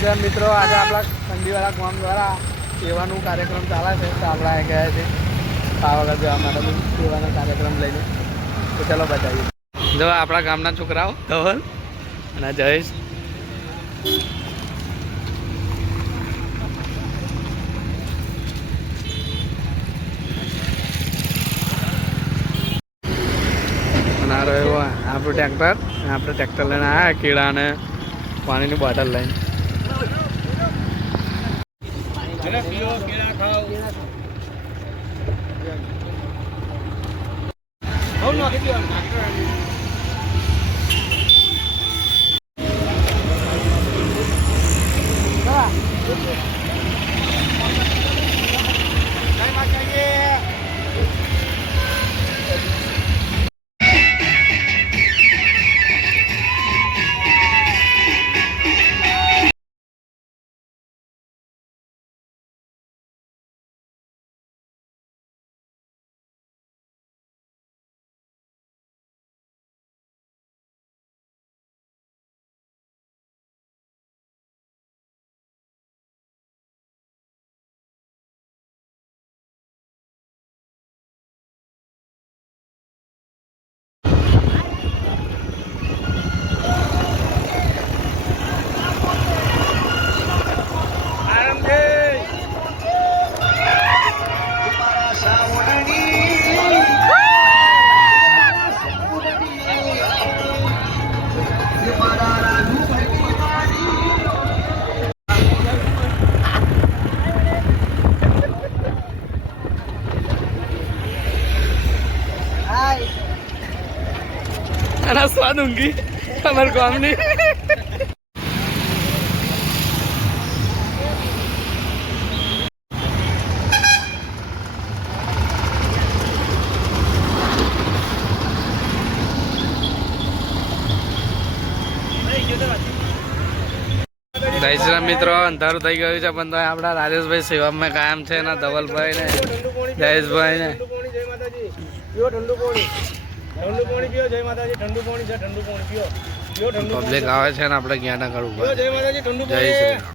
જય મિત્રો, આજે આપણા ઠંડીવાળા ગામ દ્વારા સેવાનો કાર્યક્રમ ચાલે છે. તો આપણે અહીં ગયા છે પાવાગઢ જવા માટે સેવાનો કાર્યક્રમ લઈને. તો ચાલો બતાવીએ. જો આપણા ગામના છોકરાઓ ધવલ અને જયેશ. અને આ રહ્યો આપણું ટ્રેક્ટર. આપણે ટ્રેક્ટર લઈને આવ્યા કેળા અને પાણીની બોટલ લઈને. Anak swanunggi kamar kamu nih. જય શ્રી રામ મિત્રો, અંધારું થઈ ગયું છે પણ તો આપણા રાજેશભાઈ સેવામાં કાયમ છે ને, ધવલભાઈ ને જયેશભાઈ ને. ઠંડુ પાણી પીઓ. જય માતાજી. ઠંડુ પાણી છે, ઠંડુ પાણી પીઓ. પબ્લિક આવે છે ને આપણે ક્યાં ના કરવું. જય માતાજી. ઠંડુ પાણી.